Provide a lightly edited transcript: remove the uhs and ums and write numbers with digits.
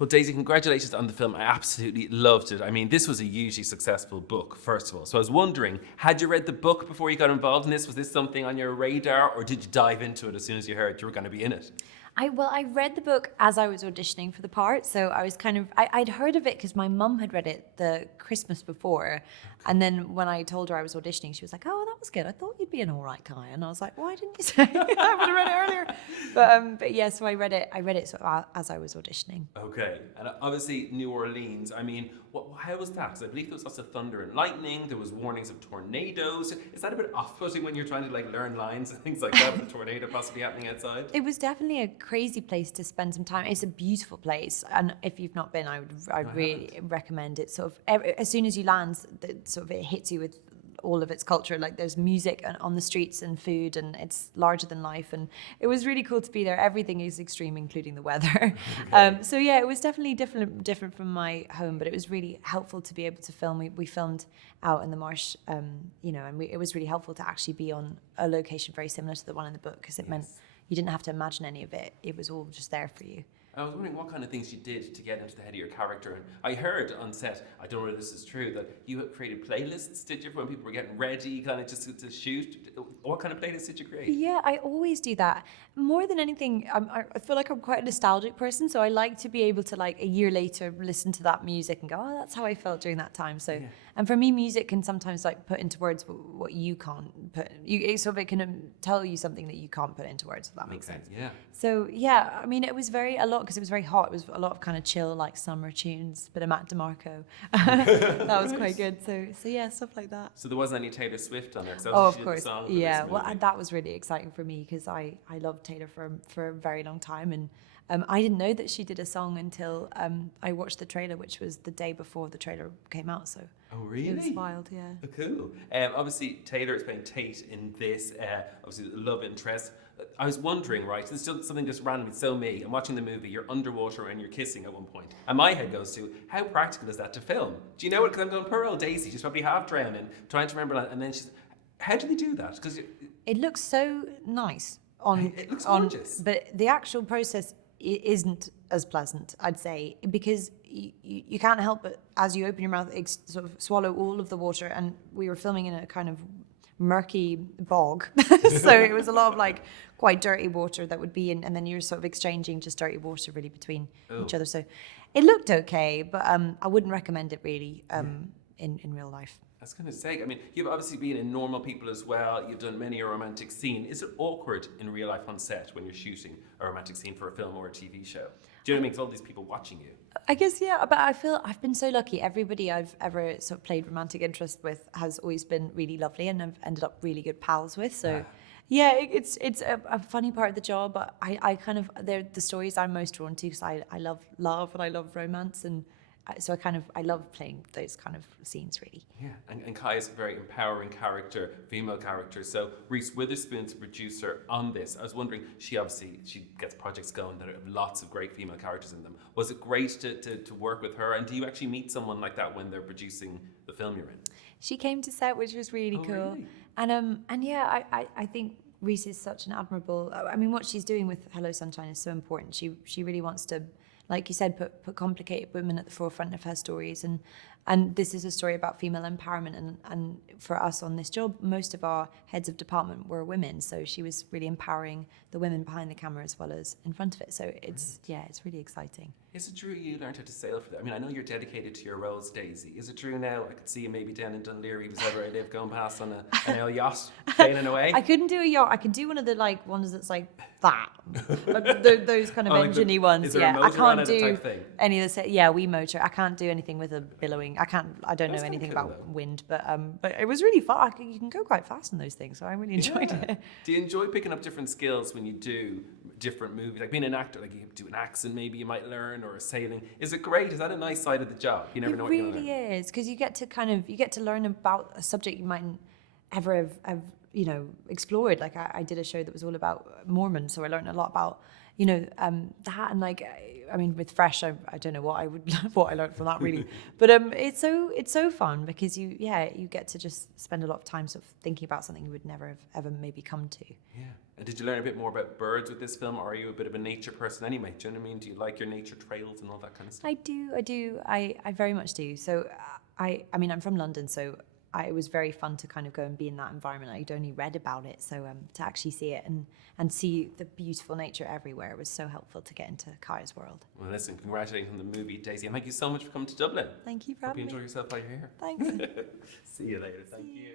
Well, Daisy, congratulations on the film. I absolutely loved it. I mean, this was a hugely successful book, first of all. So I was wondering, had you read the book before you got involved in this? Was this something on your radar, or did you dive into it as soon as you heard you were going to be in it? I read the book as I was auditioning for the part, so I was I'd heard of it because my mum had read it the Christmas before, and then when I told her I was auditioning, she was like, "Oh, that was good. I thought you'd be an all right guy," and I was like, "Why didn't you say? I would have read it earlier." But yeah, so I read it sort of as I was auditioning. Okay, and obviously New Orleans. I mean, how was that? Because I believe there was lots of thunder and lightning. There was warnings of tornadoes. Is that a bit off-putting when you're trying to like learn lines and things like that with a tornado possibly happening outside? It was definitely a crazy place to spend some time. It's a beautiful place, and if you've not been, I'd really recommend it. Sort of as soon as you land, it hits you with all of its culture. Like there's music on the streets and food, and it's larger than life. And it was really cool to be there. Everything is extreme, including the weather. Okay. So yeah, it was definitely different from my home, but it was really helpful to be able to film. We filmed out in the marsh, and it was really helpful to actually be on a location very similar to the one in the book, because it meant you didn't have to imagine any of it. It was all just there for you. I was wondering what kind of things you did to get into the head of your character. And I heard on set, I don't know whether this is true, that you created playlists, did you, when people were getting ready, kind of just to shoot? What kind of playlists did you create? Yeah, I always do that. More than anything, I feel like I'm quite a nostalgic person, so I like to be able to, like, a year later, listen to that music and go, oh, that's how I felt during that time. So, and for me, music can sometimes, like, put into words what you can't put. It can tell you something that you can't put into words, if that makes sense. Yeah. So, yeah, I mean, it was a lot, because it was very hot. It was a lot of kind of chill, like, summer tunes, a bit of Matt DeMarco. That was quite good. So yeah, stuff like that. So there wasn't any Taylor Swift on there? Oh, of course. Yeah, well, and that was really exciting for me, because I loved Taylor for a very long time, and I didn't know that she did a song until I watched the trailer, which was the day before the trailer came out. So oh, really? It was wild, yeah. Oh, cool. Obviously, Taylor is playing Tate in this. Obviously, the love interest. I was wondering, right? This is just something just randomly. So me, I'm watching the movie. You're underwater and you're kissing at one point, and my head goes to, how practical is that to film? Do you know what? Because I'm going, poor old Daisy. She's probably half drowning, trying to remember, and then she's. How do they do that? Because it looks so nice. It looks gorgeous. But the actual process isn't as pleasant, I'd say, because you can't help but, as you open your mouth, sort of swallow all of the water. And we were filming in a kind of murky bog, so it was a lot of, like, quite dirty water that would be in, and then you're sort of exchanging just dirty water really between each other. So it looked okay, but I wouldn't recommend it really in real life. I was going to say, I mean, you've obviously been in Normal People as well. You've done many a romantic scene. Is it awkward in real life on set when you're shooting a romantic scene for a film or a TV show? Do you know what I mean? Because all these people watching you. I guess, yeah, but I feel I've been so lucky. Everybody I've ever sort of played romantic interest with has always been really lovely, and I've ended up really good pals with. So, yeah, it's a funny part of the job, but I kind of, they're the stories I'm most drawn to, because I love love and I love romance, and so I love playing those kind of scenes, really. Yeah, and Kai is a very empowering character, female character. So Reese Witherspoon's the producer on this. I was wondering, she gets projects going that have lots of great female characters in them. Was it great to work with her? And do you actually meet someone like that when they're producing the film you're in? She came to set, which was really cool. Really? And yeah, I think Reese is such an admirable. I mean, what she's doing with Hello Sunshine is so important. She really wants to, like you said, put complicated women at the forefront of her stories, and this is a story about female empowerment, and for us on this job, most of our heads of department were women, so she was really empowering the women behind the camera as well as in front of it. So it's really exciting. Is it true you learned how to sail for that? I mean, I know you're dedicated to your roles, Daisy. Is it true now? I could see you maybe down in Dunleary, wherever I live, going past on an old yacht, sailing away. I couldn't do a yacht. I could do one of the, like, ones that's like that, those kind of engine-y ones. Is there a motor on it, type thing? Any of the. Yeah, we motor. I can't do anything with a billowing. I don't know anything cool, about though. Wind, but it was really fun. You can go quite fast in those things, so I really enjoyed it. Do you enjoy picking up different skills when you do different movies? Like being an actor, like you do an accent maybe you might learn, or a sailing. Is it great? Is that a nice side of the job? You never know what you're going to learn. It really is, because you get to learn about a subject you mightn't ever have explored. Like I did a show that was all about Mormons, so I learned a lot about that, and like I mean with Fresh, I don't know what I learned from that really, but it's so fun, because you get to just spend a lot of time sort of thinking about something you would never have ever maybe come to. Yeah. And did you learn a bit more about birds with this film, or are you a bit of a nature person anyway? Do you know what I mean? Do you like your nature trails and all that kind of stuff? I do. I very much do. So I mean, I'm from London, so it was very fun to kind of go and be in that environment. I'd only read about it, so to actually see it and see the beautiful nature everywhere was so helpful to get into Kaya's world. Well, listen, congratulations on the movie, Daisy, and thank you so much for coming to Dublin. Thank you for Hope you having enjoy me. yourself while you're here. Thanks. See you later. Thank you.